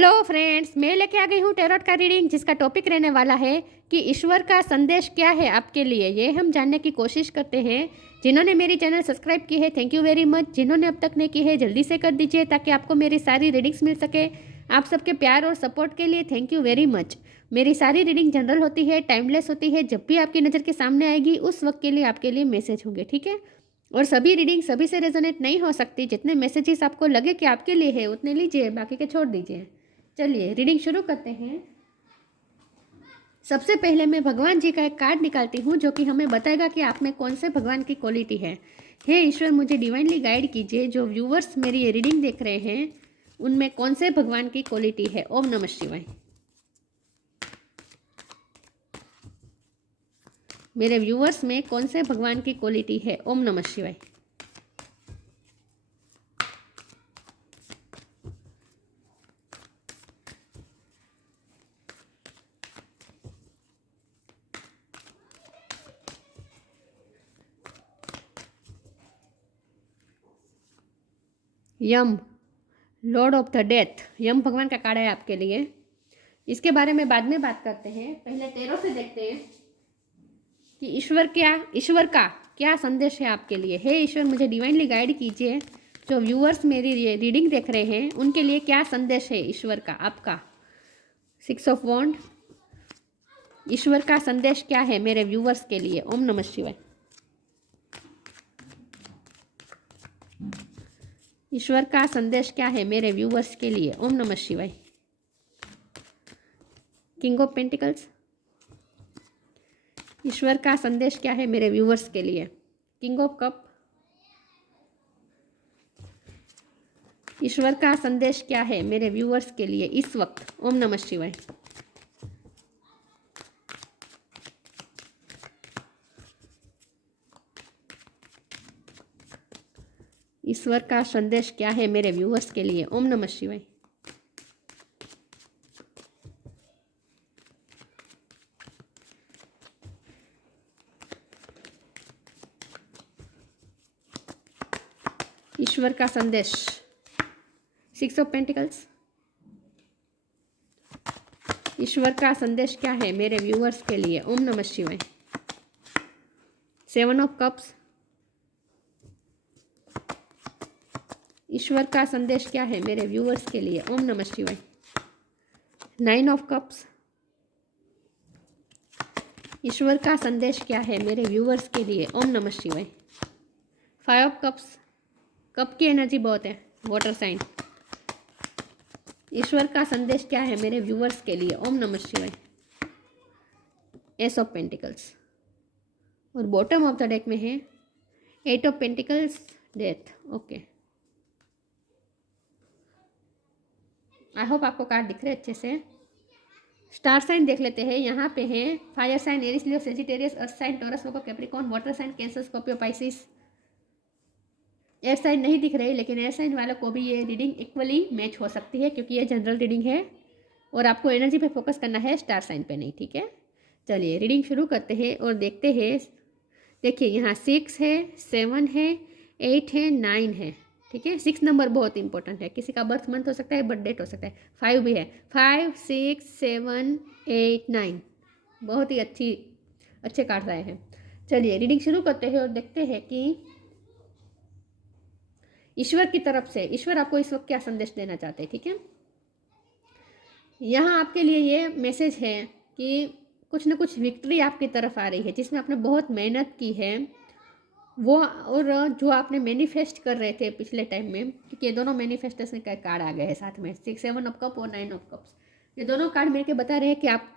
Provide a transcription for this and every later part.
Hello friends, मैं लेके आ गई हूँ टैरोट का रीडिंग जिसका टॉपिक रहने वाला है कि ईश्वर का संदेश क्या है आपके लिए। ये हम जानने की कोशिश करते हैं। जिन्होंने मेरी चैनल सब्सक्राइब की है थैंक यू वेरी मच। जिन्होंने अब तक नहीं की है जल्दी से कर दीजिए ताकि आपको मेरी सारी रीडिंग्स मिल सके। आप सबके प्यार और सपोर्ट के लिए थैंक यू वेरी मच। मेरी सारी रीडिंग जनरल होती है, टाइमलेस होती है। जब भी आपकी नज़र के सामने आएगी उस वक्त के लिए आपके लिए मैसेज होंगे, ठीक है। और सभी रीडिंग सभी से रेजोनेट नहीं हो सकती। जितने मैसेजेस आपको लगे कि आपके लिए है उतने लीजिए, बाकी के छोड़ दीजिए। चलिए रीडिंग शुरू करते हैं। सबसे पहले मैं भगवान जी का एक कार्ड निकालती हूँ जो कि हमें बताएगा कि आप में कौन से भगवान की क्वालिटी है। हे ईश्वर, मुझे डिवाइनली गाइड कीजिए। जो व्यूवर्स मेरी ये रीडिंग देख रहे हैं उनमें कौन से भगवान की क्वालिटी है। ओम नमः शिवाय। मेरे व्यूवर्स में कौन से भगवान की क्वालिटी है। ओम नमः शिवाय। यम, लॉर्ड ऑफ द डेथ, यम भगवान का कार्ड है आपके लिए। इसके बारे में बाद में बात करते हैं। पहले टैरो से देखते हैं कि ईश्वर का क्या संदेश है आपके लिए। हे ईश्वर, मुझे डिवाइनली गाइड कीजिए। जो व्यूअर्स मेरी रीडिंग देख रहे हैं उनके लिए क्या संदेश है ईश्वर का आपका। 6 ऑफ वॉन्ड, ईश्वर का संदेश क्या है मेरे व्यूअर्स के लिए। ओम नमः शिवाय। ईश्वर का संदेश क्या है मेरे व्यूअर्स के लिए। ओम नमः शिवाय। किंग ऑफ पेंटिकल्स, ईश्वर का संदेश क्या है मेरे व्यूअर्स के लिए। किंग ऑफ कप, ईश्वर का संदेश क्या है मेरे व्यूअर्स के लिए इस वक्त। ओम नमः शिवाय। ईश्वर का संदेश क्या है मेरे व्यूअर्स के लिए। ओम नमः शिवाय। ईश्वर का संदेश। 6 ऑफ पेंटिकल्स, ईश्वर का संदेश क्या है मेरे व्यूअर्स के लिए। ओम नमः शिवाय। 7 ऑफ कप्स, ईश्वर का संदेश क्या है मेरे व्यूअर्स के लिए। ओम नमः शिवाय। 9 ऑफ कप्स, ईश्वर का संदेश क्या है मेरे व्यूअर्स के लिए। ओम नमः शिवाय। 5 ऑफ कप्स, कप की एनर्जी बहुत है, वाटर साइन। ईश्वर का संदेश क्या है मेरे व्यूअर्स के लिए। ओम नमः शिवाय। एस ऑफ पेंटिकल्स, और बॉटम ऑफ द डेक में है 8 of pentacles, death. Okay, I hope आपको कार्ड दिख रहे अच्छे से। स्टार साइन देख लेते हैं। यहाँ पे है fire sign, Aries, Leo, Sagittarius, earth sign, Taurus, Virgo, Capricorn, water sign, Cancer, Scorpio, Pisces. Air sign नहीं दिख रही, लेकिन एयर साइन वालों को भी ये रीडिंग इक्वली मैच हो सकती है क्योंकि ये जनरल रीडिंग है और आपको एनर्जी पे फोकस करना है, स्टार साइन पे नहीं, ठीक है। चलिए रीडिंग शुरू करते हैं और देखते हैं। देखिए यहाँ 6 है, 7 है, 8 है, 9 है, ठीक है। 6 नंबर बहुत इंपॉर्टेंट है। किसी का बर्थ मंथ हो सकता है, बर्थ डेट हो सकता है। 5 भी है। 5, 6, 7, 8, 9 बहुत ही अच्छे कार्ड आए हैं। चलिए रीडिंग शुरू करते हैं और देखते हैं कि ईश्वर की तरफ से ईश्वर आपको इस वक्त क्या संदेश देना चाहते हैं, ठीक है। यहाँ आपके लिए ये मैसेज है कि कुछ ना कुछ विक्ट्री आपकी तरफ आ रही है जिसमें आपने बहुत मेहनत की है वो, और जो आपने मैनिफेस्ट कर रहे थे पिछले टाइम में, क्योंकि ये दोनों मैनिफेस्टेशन का कार्ड आ गए हैं साथ में। 6, 7 ऑफ कप और 9 ऑफ कप्स, ये दोनों कार्ड मिलकर बता रहे हैं कि आप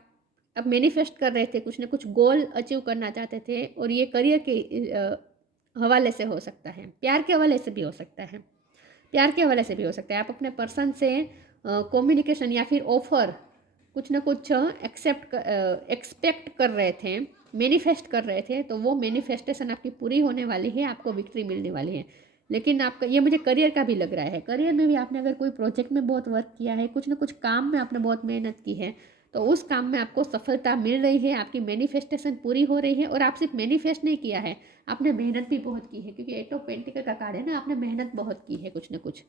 अब मैनिफेस्ट कर रहे थे, कुछ ना कुछ गोल अचीव करना चाहते थे। और ये करियर के हवाले से हो सकता है, प्यार के हवाले से भी हो सकता है, प्यार के हवाले से भी हो सकता है। आप अपने पर्सन से कम्युनिकेशन या फिर ऑफर कुछ ना कुछ एक्सपेक्ट कर रहे थे, मैनिफेस्ट कर रहे थे, तो वो मैनिफेस्टेशन आपकी पूरी होने वाली है, आपको विक्ट्री मिलने वाली है। लेकिन आपका ये मुझे करियर का भी लग रहा है। करियर में भी आपने अगर कोई प्रोजेक्ट में बहुत वर्क किया है, कुछ ना कुछ काम में आपने बहुत मेहनत की है, तो उस काम में आपको सफलता मिल रही है, आपकी मैनिफेस्टेशन पूरी हो रही है। और आप सिर्फ मैनिफेस्ट नहीं किया है, आपने मेहनत भी बहुत की है, क्योंकि 8 ऑफ पेंटिकल का कार्ड है ना, आपने मेहनत बहुत की है कुछ ना कुछ।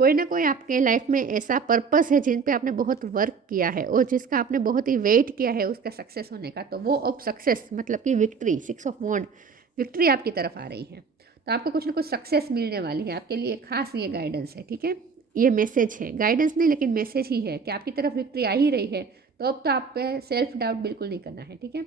कोई ना कोई आपके लाइफ में ऐसा पर्पस है जिन पे आपने बहुत वर्क किया है और जिसका आपने बहुत ही वेट किया है उसका सक्सेस होने का, तो वो अब सक्सेस मतलब कि विक्ट्री, 6 ऑफ वॉन्ड, विक्ट्री आपकी तरफ आ रही है। तो आपको कुछ ना कुछ सक्सेस मिलने वाली है, आपके लिए खास ये गाइडेंस है, ठीक है। ये मैसेज है, गाइडेंस नहीं लेकिन मैसेज ही है कि आपकी तरफ विक्ट्री आ ही रही है। तो अब तो आप पे सेल्फ डाउट बिल्कुल नहीं करना है, ठीक है।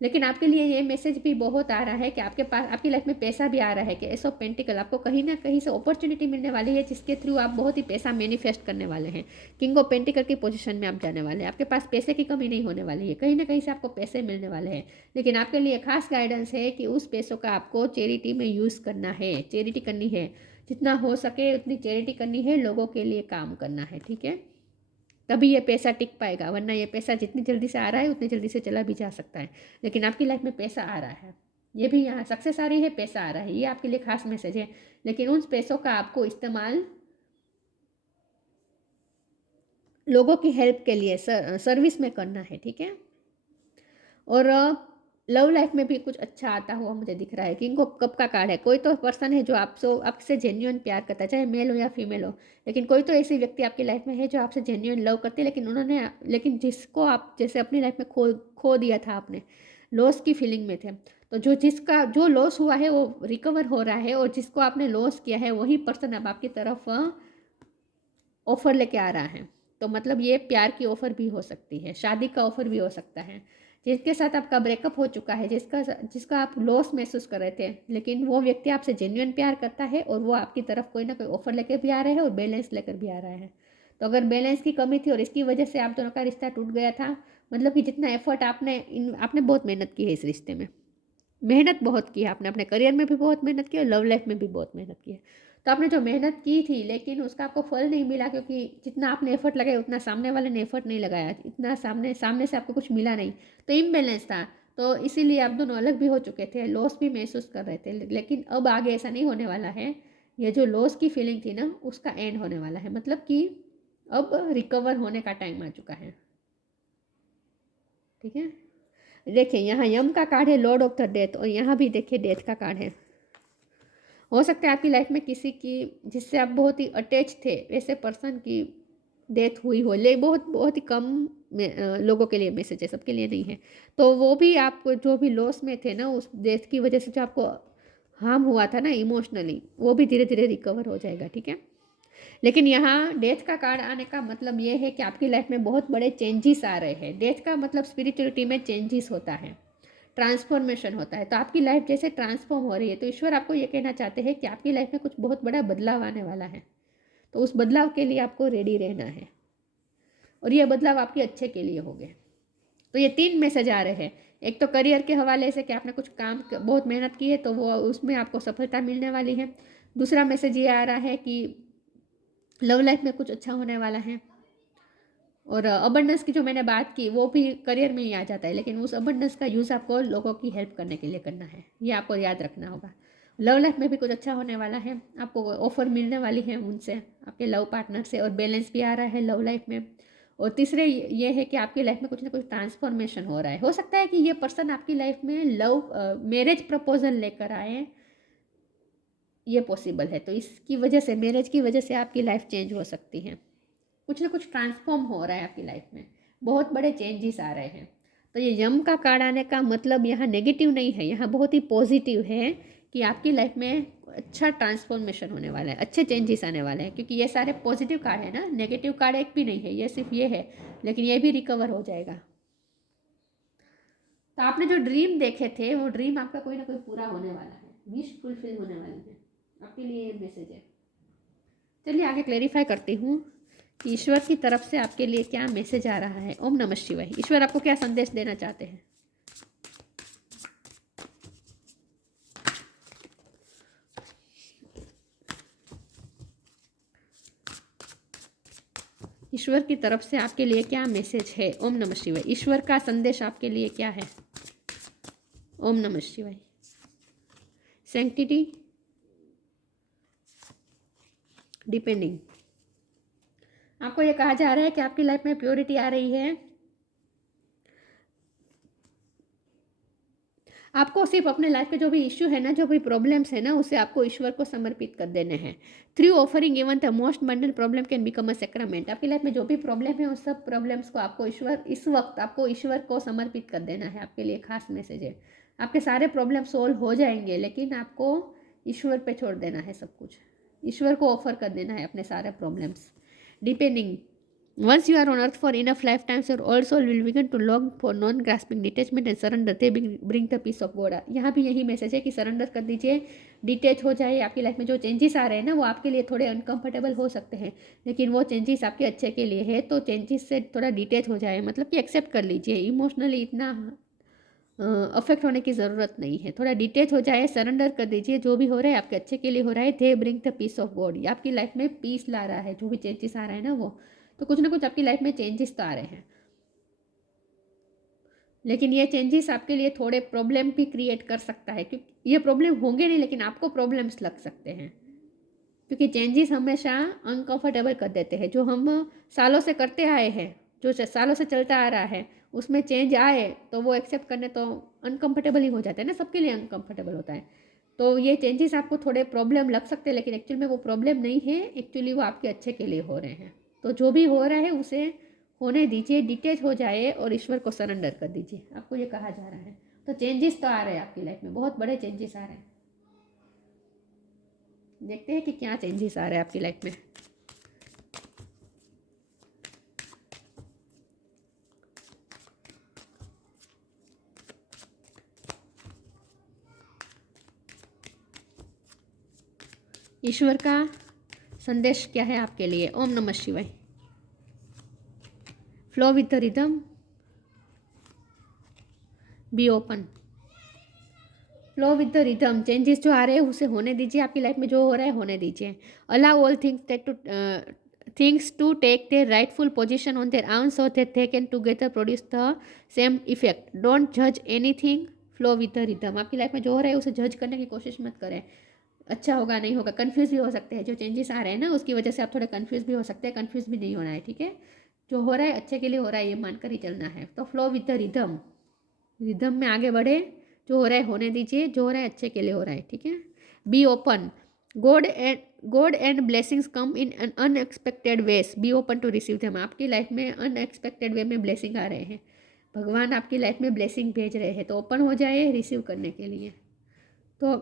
लेकिन आपके लिए ये मैसेज भी बहुत आ रहा है कि आपके पास, आपकी लाइफ में पैसा भी आ रहा है कि एस ऑफ पेंटिकल, आपको कहीं ना कहीं से अपॉर्चुनिटी मिलने वाली है जिसके थ्रू आप बहुत ही पैसा मैनिफेस्ट करने वाले हैं। किंग ऑफ पेंटिकल की पोजीशन में आप जाने वाले हैं, आपके पास पैसे की कमी नहीं होने वाली है, कहीं ना कहीं से आपको पैसे मिलने वाले हैं। लेकिन आपके लिए खास गाइडेंस है कि उस पैसों का आपको चैरिटी में यूज़ करना है, चैरिटी करनी है, जितना हो सके उतनी चैरिटी करनी है, लोगों के लिए काम करना है, ठीक है। तभी ये पैसा टिक पाएगा, वरना ये पैसा जितनी जल्दी से आ रहा है उतनी जल्दी से चला भी जा सकता है। लेकिन आपकी लाइफ में पैसा आ रहा है, ये भी यहाँ सक्सेस आ रही है, पैसा आ रहा है, ये आपके लिए खास मैसेज है। लेकिन उन पैसों का आपको इस्तेमाल लोगों की हेल्प के लिए, सर्विस में करना है, ठीक है। और लव लाइफ में भी कुछ अच्छा आता हुआ मुझे दिख रहा है। किंग ऑफ कप का कार्ड है, कोई तो पर्सन है जो आपसे जेन्युइन प्यार करता है, चाहे मेल हो या फीमेल हो। लेकिन कोई तो ऐसी व्यक्ति आपकी लाइफ में है जो आपसे जेन्युइन लव करती है, लेकिन जिसको आप जैसे अपनी लाइफ में खो दिया था आपने, लॉस की फीलिंग में थे। तो जिसका जो लॉस हुआ है वो रिकवर हो रहा है, और जिसको आपने लॉस किया है वही पर्सन अब आपकी तरफ ऑफर लेके आ रहा है। तो मतलब ये प्यार की ऑफर भी हो सकती है, शादी का ऑफर भी हो सकता है। जिसके साथ आपका ब्रेकअप हो चुका है, जिसका आप लॉस महसूस कर रहे थे, लेकिन वो व्यक्ति आपसे जेन्युइन प्यार करता है और वो आपकी तरफ कोई ना कोई ऑफर लेकर भी आ रहा है और बैलेंस लेकर भी आ रहा है। तो अगर बैलेंस की कमी थी और इसकी वजह से आप दोनों का रिश्ता टूट गया था, मतलब कि जितना एफर्ट आपने बहुत मेहनत की है इस रिश्ते में, मेहनत बहुत की है आपने, अपने करियर में भी बहुत मेहनत की और लव लाइफ में भी बहुत मेहनत की है। तो आपने जो मेहनत की थी लेकिन उसका आपको फल नहीं मिला, क्योंकि जितना आपने एफर्ट लगाया उतना सामने वाले ने एफर्ट नहीं लगाया, इतना सामने सामने से आपको कुछ मिला नहीं, तो इम्बैलेंस था। तो इसीलिए आप दोनों अलग भी हो चुके थे, लॉस भी महसूस कर रहे थे। लेकिन अब आगे ऐसा नहीं होने वाला है। ये जो लॉस की फीलिंग थी ना, उसका एंड होने वाला है, मतलब कि अब रिकवर होने का टाइम आ चुका है, ठीक है। देखिए यहाँ यम का कार्ड है, लॉर्ड ऑफ द डेथ, और यहाँ भी देखिए डेथ का कार्ड है। हो सकता है आपकी लाइफ में किसी की, जिससे आप बहुत ही अटैच थे, ऐसे पर्सन की डेथ हुई हो, ले बहुत बहुत ही कम लोगों के लिए मैसेज है, सबके लिए नहीं है। तो वो भी आप जो भी लॉस में थे ना, उस डेथ की वजह से जो आपको हार्म हुआ था ना इमोशनली, वो भी धीरे धीरे रिकवर हो जाएगा, ठीक है। लेकिन यहाँ डेथ का कार्ड आने का मतलब ये है कि आपकी लाइफ में बहुत बड़े चेंजेस आ रहे हैं। डेथ का मतलब स्पिरिचुअलिटी में चेंजेस होता है, ट्रांसफॉर्मेशन होता है। तो आपकी लाइफ जैसे ट्रांसफॉर्म हो रही है, तो ईश्वर आपको ये कहना चाहते हैं कि आपकी लाइफ में कुछ बहुत बड़ा बदलाव आने वाला है। तो उस बदलाव के लिए आपको रेडी रहना है, और ये बदलाव आपके अच्छे के लिए होंगे। तो ये 3 मैसेज आ रहे हैं। एक तो करियर के हवाले से कि आपने कुछ काम बहुत मेहनत की है तो वो उसमें आपको सफलता मिलने वाली है। दूसरा मैसेज ये आ रहा है कि लव लाइफ में कुछ अच्छा होने वाला है। और अबंडेंस की जो मैंने बात की वो भी करियर में ही आ जाता है, लेकिन उस अबंडेंस का यूज़ आपको लोगों की हेल्प करने के लिए करना है, ये आपको याद रखना होगा। लव लाइफ में भी कुछ अच्छा होने वाला है, आपको ऑफर मिलने वाली है उनसे, आपके लव पार्टनर से, और बैलेंस भी आ रहा है लव लाइफ में। और तीसरे ये है कि आपकी लाइफ में कुछ ना कुछ ट्रांसफॉर्मेशन हो रहा है। हो सकता है कि ये पर्सन आपकी लाइफ में मैरिज प्रपोजल लेकर आए, ये पॉसिबल है। तो इसकी वजह से, मैरिज की वजह से आपकी लाइफ चेंज हो सकती है, कुछ ना कुछ ट्रांसफॉर्म हो रहा है आपकी लाइफ में, बहुत बड़े चेंजेस आ रहे हैं। तो ये यम का कार्ड आने का मतलब यहाँ नेगेटिव नहीं है, यहाँ बहुत ही पॉजिटिव है कि आपकी लाइफ में अच्छा ट्रांसफॉर्मेशन होने वाला है, अच्छे चेंजेस आने वाले हैं। क्योंकि ये सारे पॉजिटिव कार्ड है ना, नेगेटिव कार्ड एक भी नहीं है, ये सिर्फ ये है। लेकिन ये भी रिकवर हो जाएगा। तो आपने जो ड्रीम देखे थे वो ड्रीम आपका कोई ना कोई पूरा होने वाला है, विश फुलफिल होने वाली है, आपके लिए ये मैसेज है। चलिए आगे क्लेरिफाई करती हूँ कि ईश्वर की तरफ से आपके लिए क्या मैसेज आ रहा है। ओम नमः शिवाय। ईश्वर आपको क्या संदेश देना चाहते हैं? ईश्वर की तरफ से आपके लिए क्या मैसेज है? ओम नमः शिवाय। ईश्वर का संदेश आपके लिए क्या है? ओम नमः शिवाय। Sanctity, depending. आपको ये कहा जा रहा है कि आपकी लाइफ में प्योरिटी आ रही है, आपको सिर्फ अपने लाइफ के जो भी इश्यू है ना, जो भी प्रॉब्लम्स है ना, उसे आपको ईश्वर को समर्पित कर देने हैं। Through offering even the most bundle problem can become a sacrament. आपकी लाइफ में जो भी प्रॉब्लम है उस सब प्रॉब्लम्स को आपको इस वक्त आपको ईश्वर को समर्पित कर देना है। आपके लिए खास मैसेज है। आपके सारे प्रॉब्लम सोल्व हो जाएंगे, लेकिन आपको ईश्वर पे छोड़ देना है सब कुछ। ईश्वर को ऑफर कर देना है अपने सारे problems. Depending once you are on earth for enough lifetimes, your old soul will begin to long for non-grasping detachment and surrender. They bring the peace of God. यहाँ भी यही मैसेज है कि सरेंडर कर दीजिए, डिटेच हो जाए। आपकी लाइफ में जो चेंजेस आ रहे हैं ना, वो आपके लिए थोड़े अनकंफर्टेबल हो सकते हैं, लेकिन वो चेंजेस आपके अच्छे के लिए है। तो चेंजेस से थोड़ा डिटेच हो जाए, मतलब कि एक्सेप्ट कर लीजिए। इमोशनली इतना अफेक्ट होने की ज़रूरत नहीं है। थोड़ा डिटेच हो जाए, सरेंडर कर दीजिए। जो भी हो रहा है आपके अच्छे के लिए हो रहा है। They bring the peace of God. आपकी लाइफ में पीस ला रहा है। जो भी चेंजेस आ रहा है ना, वो तो कुछ ना कुछ आपकी लाइफ में चेंजेस तो आ रहे हैं, लेकिन ये चेंजेस आपके लिए थोड़े प्रॉब्लम भी क्रिएट कर सकता है। क्योंकि ये प्रॉब्लम होंगे नहीं, लेकिन आपको प्रॉब्लम्स लग सकते हैं, क्योंकि चेंजेस हमेशा अनकंफर्टेबल कर देते हैं। जो हम सालों से करते आए हैं, जो सालों से चलता आ रहा है, उसमें चेंज आए तो वो एक्सेप्ट करने तो अनकंफर्टेबल ही हो जाता है ना, सबके लिए अनकंफर्टेबल होता है। तो ये चेंजेस आपको थोड़े प्रॉब्लम लग सकते हैं, लेकिन एक्चुअल में वो प्रॉब्लम नहीं है। एक्चुअली वो आपके अच्छे के लिए हो रहे हैं। तो जो भी हो रहा है उसे होने दीजिए, डिटेच हो जाए और ईश्वर को सरेंडर कर दीजिए। आपको ये कहा जा रहा है। तो चेंजेस तो आ रहे हैं आपकी लाइफ में, बहुत बड़े चेंजेस आ रहे हैं। देखते हैं कि क्या चेंजेस आ रहे हैं आपकी लाइफ में। ईश्वर का संदेश क्या है आपके लिए? ओम नमः शिवाय। Flow with the rhythm, be open. Flow with the rhythm. Changes जो आ रहे हैं उसे होने दीजिए। आपकी लाइफ में जो हो रहा है होने दीजिए। Allow all things to take their rightful position on their own so that they can together produce the same effect. Don't जज anything, flow with the rhythm. आपकी लाइफ में जो हो रहा है उसे जज करने की कोशिश मत करें। अच्छा होगा नहीं होगा, कन्फ्यूज़ भी हो सकते हैं। जो चेंजेस आ रहे हैं ना, उसकी वजह से आप थोड़े कन्फ्यूज़ भी हो सकते हैं। कन्फ्यूज़ भी नहीं होना है, ठीक है। जो हो रहा है अच्छे के लिए हो रहा है, ये मानकर ही चलना है। तो flow with the rhythm, rhythm में आगे बढ़े। जो हो रहा है होने दीजिए। जो हो रहा है अच्छे के लिए हो रहा है, ठीक है। Be open. God and blessings come in an unexpected ways. Be open to receive them. आपकी लाइफ में अनएक्सपेक्टेड वे में ब्लेसिंग आ रहे हैं। भगवान आपकी लाइफ में ब्लेसिंग भेज रहे हैं, तो ओपन हो जाए रिसीव करने के लिए। तो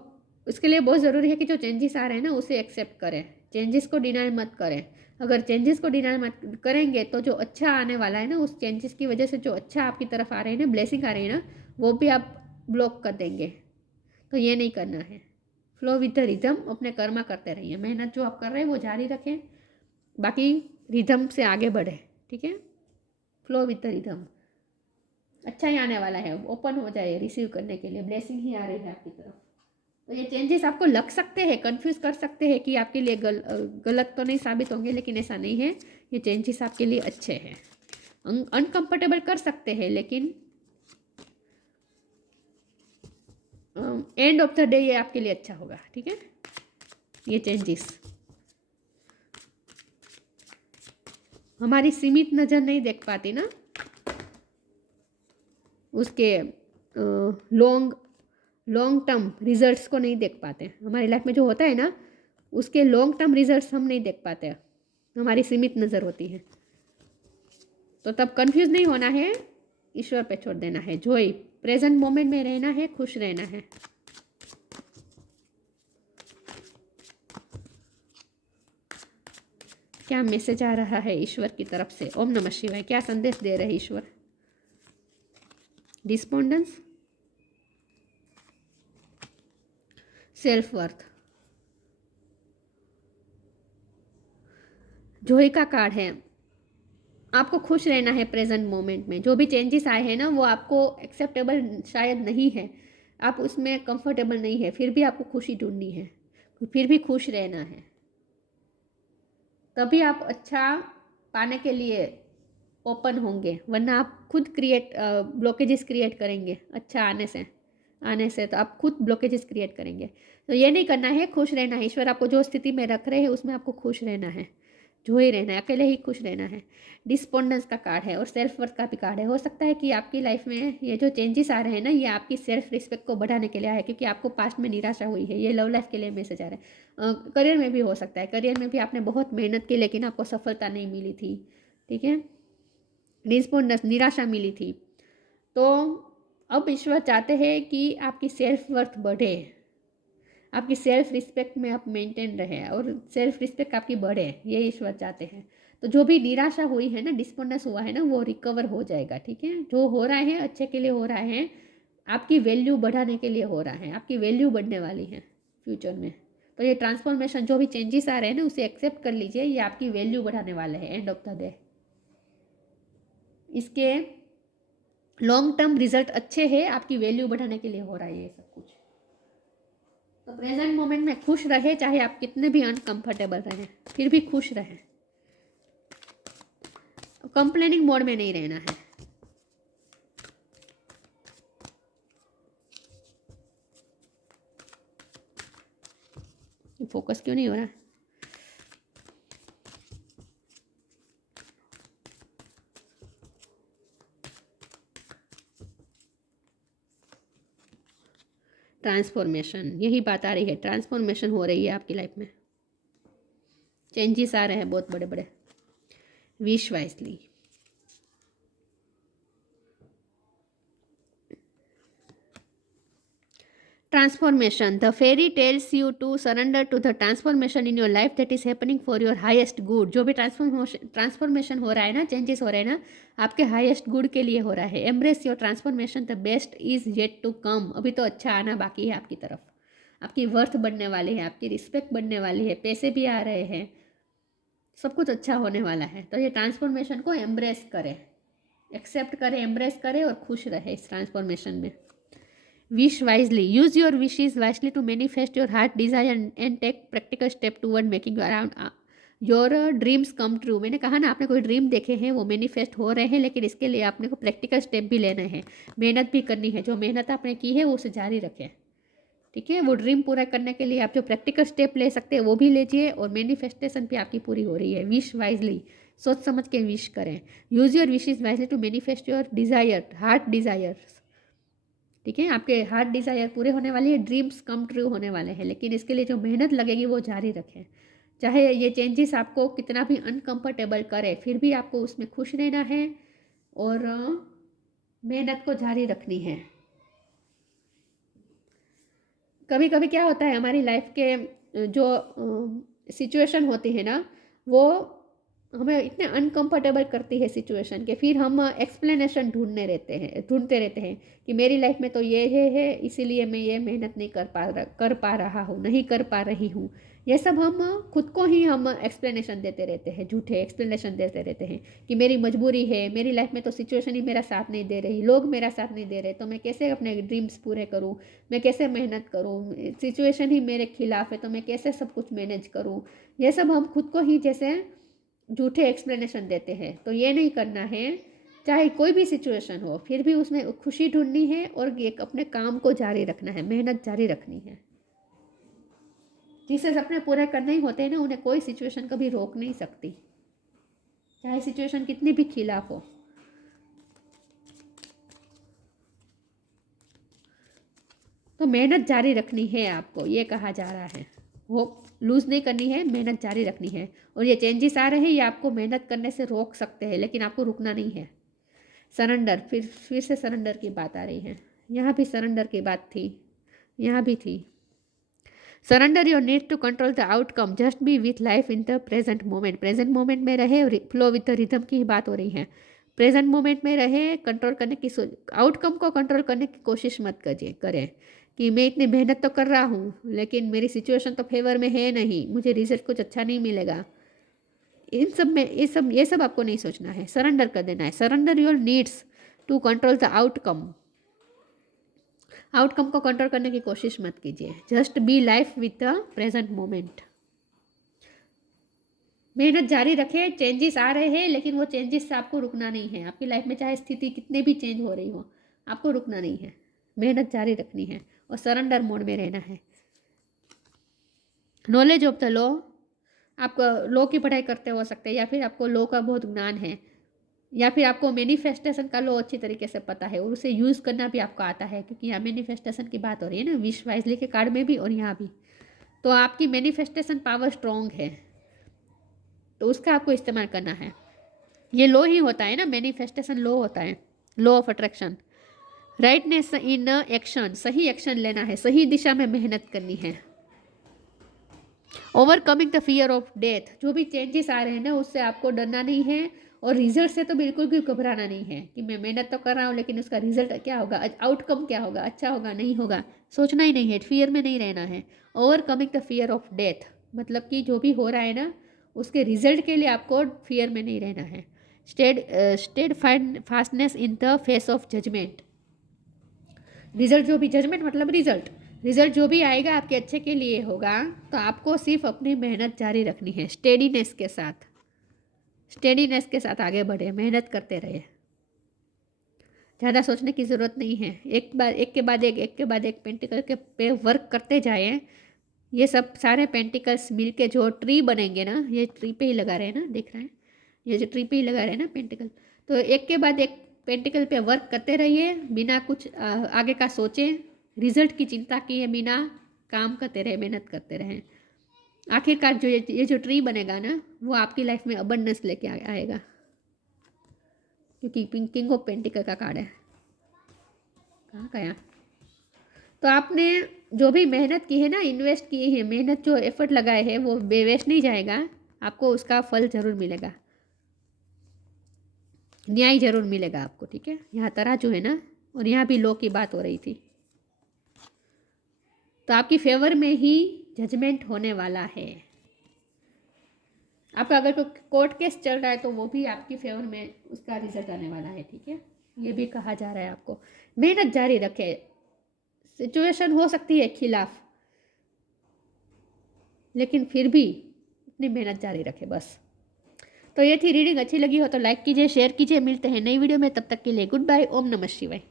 उसके लिए बहुत ज़रूरी है कि जो चेंजेस आ रहे हैं ना, उसे एक्सेप्ट करें। चेंजेस को डिनाई मत करें। अगर चेंजेस को डिनाई मत करेंगे तो जो अच्छा आने वाला है ना, उस चेंजेस की वजह से जो अच्छा आपकी तरफ आ रहे हैं ना, ब्लेसिंग आ रही है ना, वो भी आप ब्लॉक कर देंगे। तो ये नहीं करना है। Flow with the rhythm. अपने कर्मा करते रहिए। मेहनत जो आप कर रहे हैं वो जारी रखें, बाकी रिदम से आगे बढ़े, ठीक है। Flow with the rhythm. अच्छा ही आने वाला है। ओपन हो जाए रिसीव करने के लिए। ब्लेसिंग ही आ रही है आपकी तरफ। तो ये चेंजेस आपको लग सकते हैं, कंफ्यूज कर सकते हैं कि आपके लिए गलत तो नहीं साबित होंगे, लेकिन ऐसा नहीं है। ये चेंजेस आपके लिए अच्छे हैं। अनकंफर्टेबल कर सकते हैं, लेकिन एंड ऑफ द डे ये आपके लिए अच्छा होगा, ठीक है। ये चेंजेस हमारी सीमित नज़र नहीं देख पाती ना, उसके लॉन्ग टर्म रिजल्ट्स को नहीं देख पाते। हमारी लाइफ में जो होता है ना, उसके लॉन्ग टर्म रिजल्ट्स हम नहीं देख पाते। हमारी सीमित नज़र होती है। तो तब कंफ्यूज नहीं होना है, ईश्वर पे छोड़ देना है। जॉय, प्रेजेंट मोमेंट में रहना है, खुश रहना है। क्या मैसेज आ रहा है ईश्वर की तरफ से? ओम नमः शिवाय। क्या संदेश दे रहे ईश्वर? Despondence, self worth. जॉय का कार्ड है। आपको खुश रहना है प्रेजेंट मोमेंट में। जो भी चेंजेस आए हैं ना, वो आपको एक्सेप्टेबल शायद नहीं है, आप उसमें कंफर्टेबल नहीं है, फिर भी आपको खुशी ढूंढनी है, फिर भी खुश रहना है। तभी आप अच्छा पाने के लिए ओपन होंगे, वरना आप खुद ब्लॉकेजेस क्रिएट करेंगे। अच्छा आने से तो आप खुद ब्लॉकेजेस क्रिएट करेंगे। तो ये नहीं करना है, खुश रहना है। ईश्वर आपको जो स्थिति में रख रहे हैं उसमें आपको खुश रहना है। जो ही रहना है, अकेले ही खुश रहना है। डिस्पोंडेंस का कार्ड है और सेल्फ वर्थ का भी कार्ड है। हो सकता है कि आपकी लाइफ में ये जो चेंजेस आ रहे हैं ना, ये आपकी सेल्फ रिस्पेक्ट को बढ़ाने के लिए आए, क्योंकि आपको पास्ट में निराशा हुई है। ये लव लाइफ के लिए मैसेज आ रहा है। करियर में भी हो सकता है, करियर में भी आपने बहुत मेहनत की लेकिन आपको सफलता नहीं मिली थी, ठीक है, डिस्पोंडेंस, निराशा मिली थी। तो अब ईश्वर चाहते हैं कि आपकी सेल्फ वर्थ बढ़े, आपकी सेल्फ रिस्पेक्ट में आप मेंटेन रहे और सेल्फ रिस्पेक्ट आपकी बढ़े, ये ईश्वर चाहते हैं। तो जो भी निराशा हुई है ना, डिस्पोंडेंस हुआ है ना, वो रिकवर हो जाएगा, ठीक है। जो हो रहा है अच्छे के लिए हो रहा है, आपकी वैल्यू बढ़ाने के लिए हो रहा है, आपकी वैल्यू बढ़ने वाली है फ्यूचर में। तो ये ट्रांसफॉर्मेशन, जो भी चेंजेस आ रहे हैं ना, उसे एक्सेप्ट कर लीजिए, ये आपकी वैल्यू बढ़ाने वाले हैं एंड ऑफ द डे। इसके लॉन्ग टर्म रिजल्ट अच्छे हैं, आपकी वैल्यू बढ़ाने के लिए हो रहा है ये सब कुछ। तो प्रेजेंट मोमेंट में खुश रहे, चाहे आप कितने भी अनकंफर्टेबल रहें, फिर भी खुश रहें। कंप्लेनिंग मोड में नहीं रहना है। फोकस क्यों नहीं हो रहा? ट्रांसफॉर्मेशन, यही बात आ रही है, ट्रांसफॉर्मेशन हो रही है आपकी लाइफ में, चेंजेस आ रहे हैं बहुत बड़े बड़े। Wish wisely. Transformation, the fairy tells you to surrender to the transformation in your life that is happening for your highest good. जो भी ट्रांसफॉर्मेशन हो रहा है ना, चेंजेस हो रहे हैं ना, आपके हाईएस्ट गुड के लिए हो रहा है। Embrace your transformation, the best is yet to come. अभी तो अच्छा आना बाकी है आपकी तरफ, आपकी वर्थ बढ़ने वाली है, आपकी रिस्पेक्ट बढ़ने वाली है, पैसे भी आ रहे हैं, सब कुछ अच्छा होने वाला है। तो ये ट्रांसफॉर्मेशन को एम्ब्रेस करें, एक्सेप्ट करें, एम्ब्रेस करें और खुश रहे इस ट्रांसफॉर्मेशन में। Wish wisely, use your wishes wisely to manifest your heart desire and take practical step toward making around your dreams come true. मैंने कहा ना, आपने कोई ड्रीम देखे हैं, वो मैनिफेस्ट हो रहे हैं, लेकिन इसके लिए आपने को प्रैक्टिकल स्टेप भी लेने हैं, मेहनत भी करनी है। जो मेहनत आपने की है वो उसे जारी रखें, ठीक है। वो ड्रीम पूरा करने के लिए आप जो प्रैक्टिकल स्टेप ले सकते हैं वो भी लीजिए, और मैनिफेस्टेशन भी आपकी पूरी हो रही है। विश वाइजली, सोच समझ के विश करें। Use your wishes wisely to manifest your desire, heart desires, ठीक है। आपके हार्ट डिजायर पूरे होने वाली है, ड्रीम्स कम ट्रू होने वाले हैं, लेकिन इसके लिए जो मेहनत लगेगी वो जारी रखें। चाहे ये चेंजेस आपको कितना भी अनकंफर्टेबल करे, फिर भी आपको उसमें खुश रहना है और मेहनत को जारी रखनी है। कभी कभी क्या होता है, हमारी लाइफ के जो सिचुएशन होती है ना, वो हमें इतने अनकंफर्टेबल करती है सिचुएशन के, फिर हम एक्सप्लेनेशन ढूंढते रहते हैं कि मेरी लाइफ में तो ये है इसीलिए मैं ये मेहनत नहीं कर पा रहा हूँ, नहीं कर पा रही हूँ। ये सब हम खुद को ही हम एक्सप्लेनेशन देते रहते हैं, झूठे एक्सप्लेनेशन देते रहते हैं कि मेरी मजबूरी है, मेरी लाइफ में तो सिचुएशन ही मेरा साथ नहीं दे रही, लोग मेरा साथ नहीं दे रहे, तो मैं कैसे अपने ड्रीम्स पूरे करूँ, मैं कैसे मेहनत करूँ, सिचुएशन ही मेरे खिलाफ है, तो मैं कैसे सब कुछ मैनेज करूँ। ये सब हम खुद को ही जैसे झूठे एक्सप्लेनेशन देते हैं। तो ये नहीं करना है, चाहे कोई भी सिचुएशन हो, फिर भी उसमें खुशी ढूंढनी है और एक अपने काम को जारी रखना है, मेहनत जारी रखनी है। जिसे सपने पूरे करने ही होते हैं ना, उन्हें कोई सिचुएशन कभी रोक नहीं सकती, चाहे सिचुएशन कितनी भी खिलाफ हो। तो मेहनत जारी रखनी है आपको, ये कहा जा रहा है। होप लूज़ नहीं करनी है, मेहनत जारी रखनी है। और ये चेंजेस आ रहे हैं, ये आपको मेहनत करने से रोक सकते हैं, लेकिन आपको रुकना नहीं है। सरेंडर, फिर से सरेंडर की बात आ रही है। यहाँ भी सरेंडर की बात थी, यहाँ भी थी। Surrender your need to control the outcome, just be with life in the present moment. Present moment में रहे, फ्लो विथ द रिदम की बात हो रही है। प्रेजेंट मोमेंट में रहे, कंट्रोल करने की आउटकम को कंट्रोल करने की कोशिश मत करें कि मैं इतनी मेहनत तो कर रहा हूँ लेकिन मेरी सिचुएशन तो फेवर में है नहीं, मुझे रिजल्ट कुछ अच्छा नहीं मिलेगा। इन सब में ये सब आपको नहीं सोचना है, सरेंडर कर देना है। Surrender your needs to control the outcome. Outcome को कंट्रोल करने की कोशिश मत कीजिए, just be life with the present moment. मेहनत जारी रखें, चेंजेस आ रहे हैं, लेकिन वो चेंजेस से आपको रुकना नहीं है। आपकी लाइफ में चाहे स्थिति कितने भी चेंज हो रही हो, आपको रुकना नहीं है, मेहनत जारी रखनी है और सरेंडर मोड में रहना है। नॉलेज ऑफ द लॉ, आप लॉ की पढ़ाई करते हो सकते हैं, या फिर आपको लॉ का बहुत ज्ञान है, या फिर आपको मैनिफेस्टेशन का लॉ अच्छी तरीके से पता है और उसे यूज़ करना भी आपको आता है, क्योंकि यहाँ मैनिफेस्टेशन की बात हो रही है ना, विश वाइजली के कार्ड में भी और यहाँ भी। तो आपकी मैनिफेस्टेशन पावर स्ट्रॉन्ग है, तो उसका आपको इस्तेमाल करना है। ये लॉ ही होता है ना, मैनिफेस्टेशन लॉ होता है, law of attraction. Rightness in action, सही एक्शन लेना है, सही दिशा में मेहनत करनी है। Overcoming the fear of death, जो भी चेंजेस आ रहे हैं ना उससे आपको डरना नहीं है, और रिजल्ट से तो बिल्कुल भी घबराना नहीं है कि मैं मेहनत तो कर रहा हूँ लेकिन उसका रिजल्ट क्या होगा, आउटकम क्या होगा, अच्छा होगा नहीं होगा, सोचना ही नहीं है, फियर में नहीं रहना है। Overcoming the fear of death मतलब कि जो भी हो रहा है ना उसके रिजल्ट के लिए आपको फियर में नहीं रहना है। Steadfastness in the face of judgement, result जो भी, जजमेंट मतलब रिजल्ट जो भी आएगा आपके अच्छे के लिए होगा, तो आपको सिर्फ अपनी मेहनत जारी रखनी है, स्टेडीनेस के साथ आगे बढ़े, मेहनत करते रहे, ज़्यादा सोचने की ज़रूरत नहीं है। एक के बाद एक पेंटिकल के पे वर्क करते जाए। ये सब सारे पेंटिकल्स मिलके जो ट्री बनेंगे ना, ये ट्री पे ही लगा रहे हैं ना, दिख रहा है ये जो ट्री पे ही लगा रहे हैं ना पेंटिकल, तो एक के बाद एक पेंटिकल पे वर्क करते रहिए बिना कुछ आगे का सोचे, रिजल्ट की चिंता किए बिना काम करते रहे, मेहनत करते रहें। आखिरकार जो ये जो ट्री बनेगा ना वो आपकी लाइफ में अबंडेंस लेके आएगा, क्योंकि किंग ऑफ पेंटिकल का कार्ड है। कहाँ गया? तो आपने जो भी मेहनत की है ना, इन्वेस्ट की है, मेहनत जो एफर्ट लगाए हैं वो वेस्ट नहीं जाएगा, आपको उसका फल जरूर मिलेगा, न्याय जरूर मिलेगा आपको। ठीक है, यहाँ तराजू है ना, और यहाँ भी लॉ की बात हो रही थी, तो आपकी फेवर में ही जजमेंट होने वाला है। आपका अगर कोई कोर्ट केस चल रहा है तो वो भी आपकी फेवर में उसका रिजल्ट आने वाला है। ठीक है, ये भी कहा जा रहा है आपको मेहनत जारी रखे, सिचुएशन हो सकती है खिलाफ, लेकिन फिर भी अपनी मेहनत जारी रखे बस। तो ये थी रीडिंग, अच्छी लगी हो तो लाइक कीजिए, शेयर कीजिए, मिलते हैं नई वीडियो में, तब तक के लिए गुड बाय, ओम नमः शिवाय।